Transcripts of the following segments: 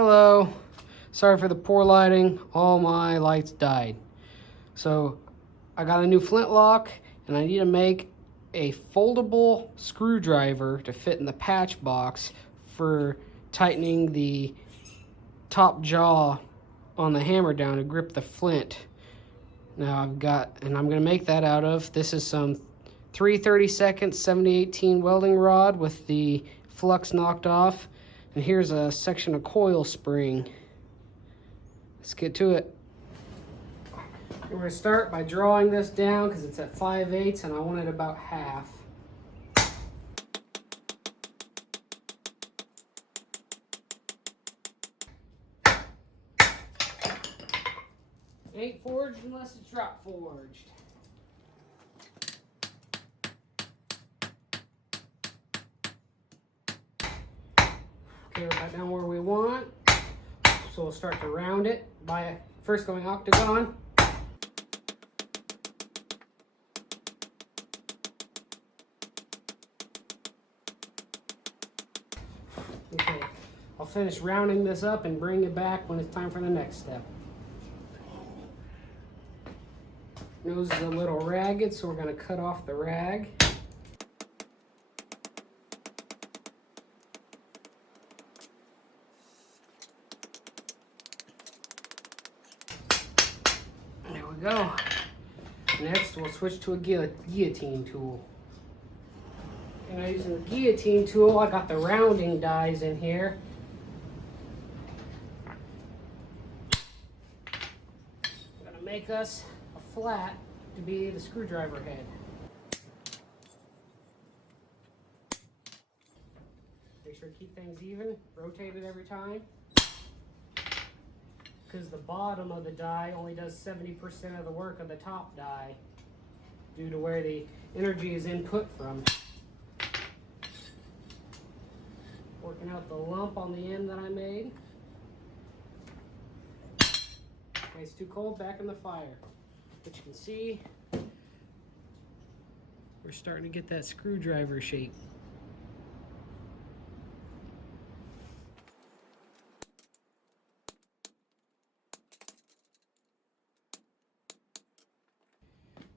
Hello. Sorry for the poor lighting. All my lights died. So I got a new flintlock and I need to make a foldable screwdriver to fit in the patch box for tightening the top jaw on the hammer down to grip the flint. Now I'm gonna make that out of, this is some 3/32 7018 welding rod with the flux knocked off. And here's a section of coil spring. Let's get to it. We're gonna start by drawing this down because it's at 5/8 and I want it about half. Ain't forged unless it's drop forged. Okay, we're right down where we want. So we'll start to round it by first going octagon. Okay, I'll finish rounding this up and bring it back when it's time for the next step. Nose is a little ragged, so we're going to cut off the rag. There we go. Next, we'll switch to a guillotine tool. And I'm using the guillotine tool. I got the rounding dies in here. I'm going to make us a flat to be the screwdriver head. Make sure to keep things even, rotate it every time. Because the bottom of the die only does 70% of the work of the top die due to where the energy is input from. Working out the lump on the end that I made. Okay, it's too cold, back in the fire. But you can see, we're starting to get that screwdriver shape.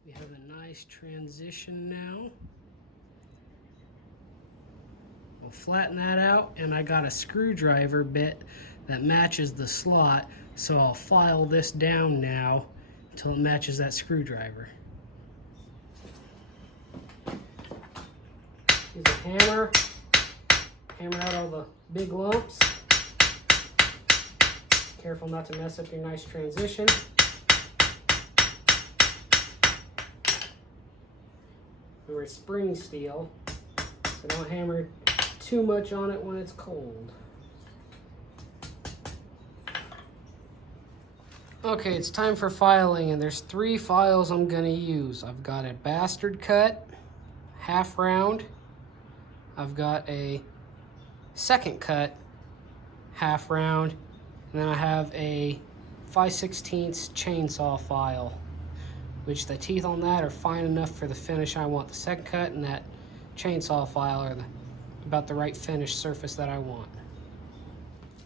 We have a nice transition now. We'll flatten that out, and I got a screwdriver bit that matches the slot, so I'll file this down now until it matches that screwdriver. Use a hammer, hammer out all the big lumps. Careful not to mess up your nice transition. We're spring steel, so don't hammer too much on it when it's cold. Okay, it's time for filing, and there's 3 files I'm gonna use. I've got a bastard cut, half round. I've got a second cut, half round, and then I have a 5/16 chainsaw file, which the teeth on that are fine enough for the finish I want. The second cut and that chainsaw file are about the right finish surface that I want.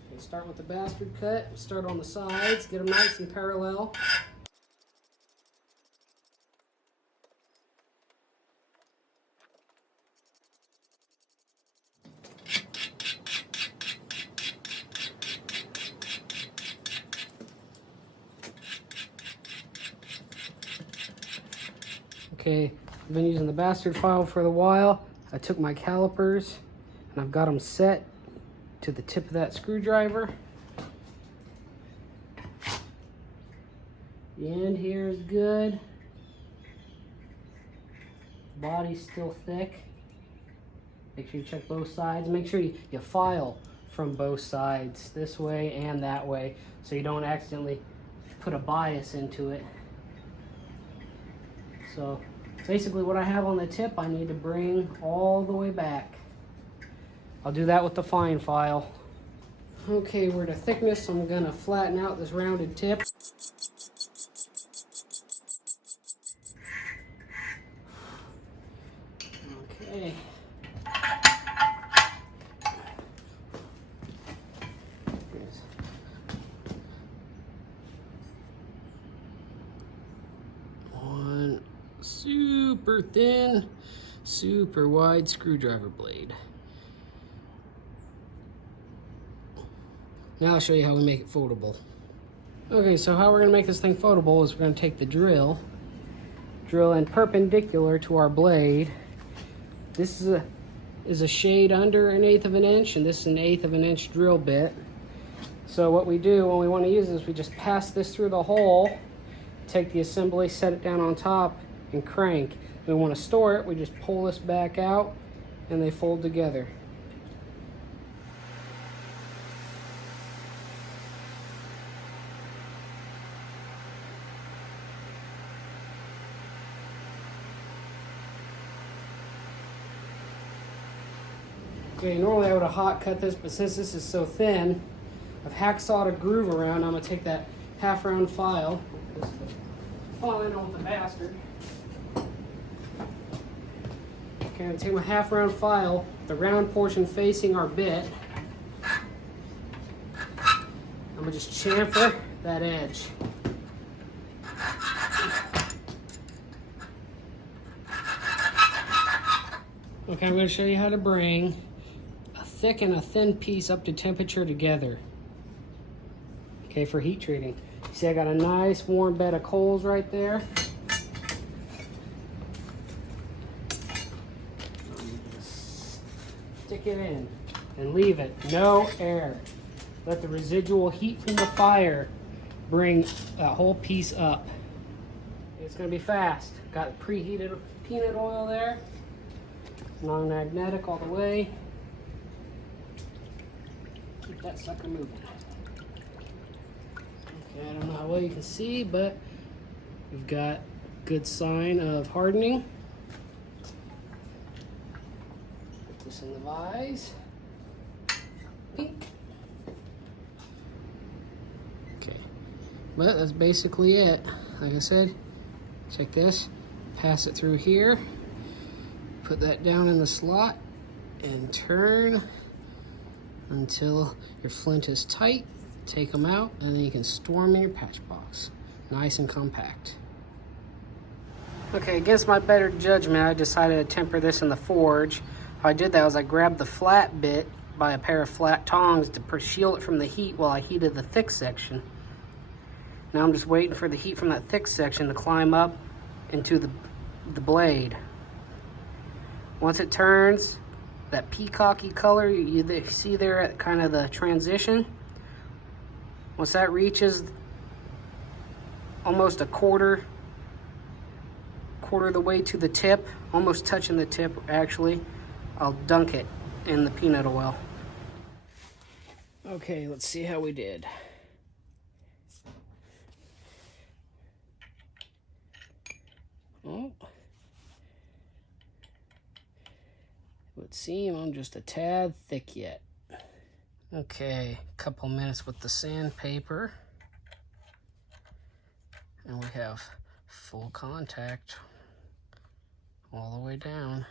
Okay, start with the bastard cut. Start on the sides, get them nice and parallel. Okay, I've been using the bastard file for a while. I took my calipers and I've got them set to the tip of that screwdriver. The end here is good. Body's still thick. Make sure you check both sides. Make sure you file from both sides, this way and that way, so you don't accidentally put a bias into it. So basically what I have on the tip, I need to bring all the way back. I'll do that with the fine file. Okay, we're to thickness, so I'm gonna flatten out this rounded tip. Okay. super thin, super wide screwdriver blade. Now I'll show you how we make it foldable. Okay, so how we're gonna make this thing foldable is we're gonna take the drill in perpendicular to our blade. This is a shade under 1/8 of an inch, and this is 1/8 of an inch drill bit. So what we do when we want to use this, we just pass this through the hole, take the assembly, set it down on top, and crank. If we want to store it, we just pull this back out, and they fold together. Okay, normally I would have hot cut this, but since this is so thin, I've hacksawed a groove around. I'm gonna take that half round file, falling on the bastard. Okay, I'm gonna take my half round file, the round portion facing our bit. I'm gonna just chamfer that edge. Okay, I'm gonna show you how to bring thick and a thin piece up to temperature together. Okay, for heat treating. You see I got a nice warm bed of coals right there. Stick it in and leave it, no air. Let the residual heat from the fire bring that whole piece up. It's gonna be fast. Got preheated peanut oil there. Non-magnetic all the way. Keep that sucker moving. Okay, I don't know how well you can see, but we've got good sign of hardening. Put this in the vise. Pink. Okay, but that's basically it. Like I said, take this, pass it through here, put that down in the slot, and turn until your flint is tight. Take them out, and then you can store them in your patch box. Nice and compact. Okay, against my better judgment, I decided to temper this in the forge. How I did that was I grabbed the flat bit by a pair of flat tongs to shield it from the heat while I heated the thick section. Now I'm just waiting for the heat from that thick section to climb up into the blade. Once it turns, that peacocky color you see there at kind of the transition, once that reaches almost a quarter of the way to the tip, almost touching the tip actually, I'll dunk it in the peanut oil. Okay, let's see how we did. Oh. It would seem I'm just a tad thick yet. Okay, a couple minutes with the sandpaper, and we have full contact all the way down.